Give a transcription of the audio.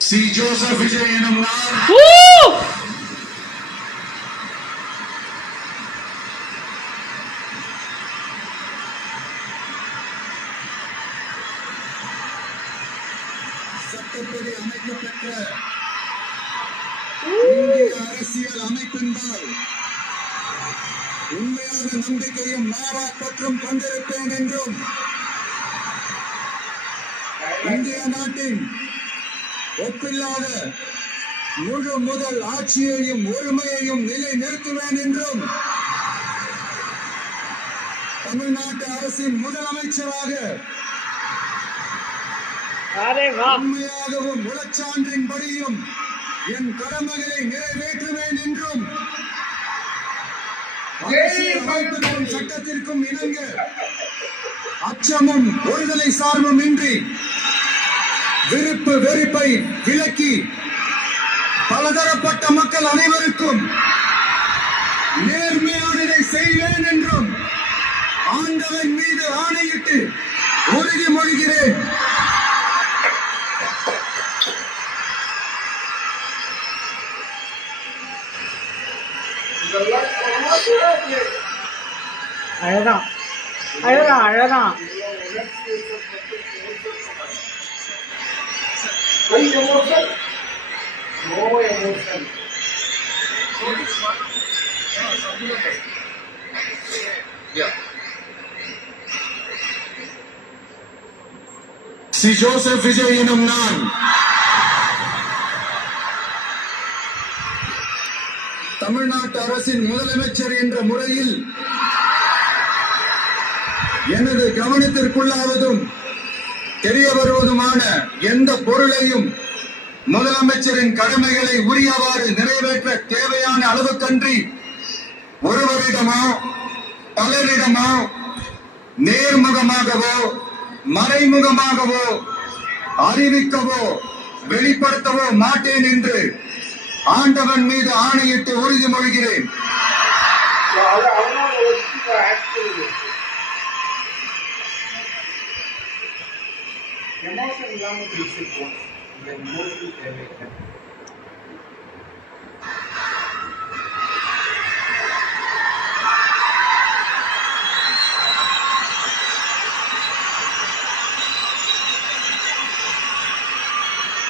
C. Joseph Vijay எனும் நான் சட்டப்படி அமைக்கப்பட்ட இந்திய அரசியல் அமைப்பின்பால் உண்மையான நம்பிக்கையும் மாறாப்பற்றும் கொண்டிருப்பேன் என்றும் இந்திய நாட்டின் ஒப்பில்லாத முழு முதல் ஆட்சியையும் ஒருமையையும் நிலை நிறுத்துவேன் என்றும் தமிழ்நாட்டு அரசின் முதலமைச்சராக உண்மையாகவும் உளச்சான்றின்படியும் என் கடமைகளை நிறைவேற்றுவேன் என்றும் சட்டத்திற்கும் இணங்க அச்சமும் ஒருதலை சார்பும் இன்றி விருப்பு வெறுப்பை விலக்கி பலதரப்பட்ட மக்கள் அனைவருக்கும் நேர்மையானதை செய்வேன் என்றும் ஆண்டவன் மீது ஆணையிட்டு உறுதிமொழிகிறேன். அழகாம் அழகாம் அழகாம் சி. ஜோசப் விஜய் எனும் நான் தமிழ்நாட்டு அரசின் முதலமைச்சர் என்ற முறையில் எனது கவனத்திற்குள்ளாவதும் தெரிய வருவதுமான எந்த பொருளையும் முதலமைச்சரின் கடமைகளை உரியவாறு நிறைவேற்ற தேவையான அளவுக்கன்றி ஒருவரிடமோ பலரிடமோ நேர்முகமாகவோ மறைமுகமாகவோ அறிவிக்கவோ வெளிப்படுத்தவோ மாட்டேன் என்று ஆண்டவன் மீது ஆணையிட்டு உறுதிமொழிகிறேன். எமோஷன் இல்லாமல் பேசியிருக்கோம். இந்த எமோஷன் தேவையில்லை.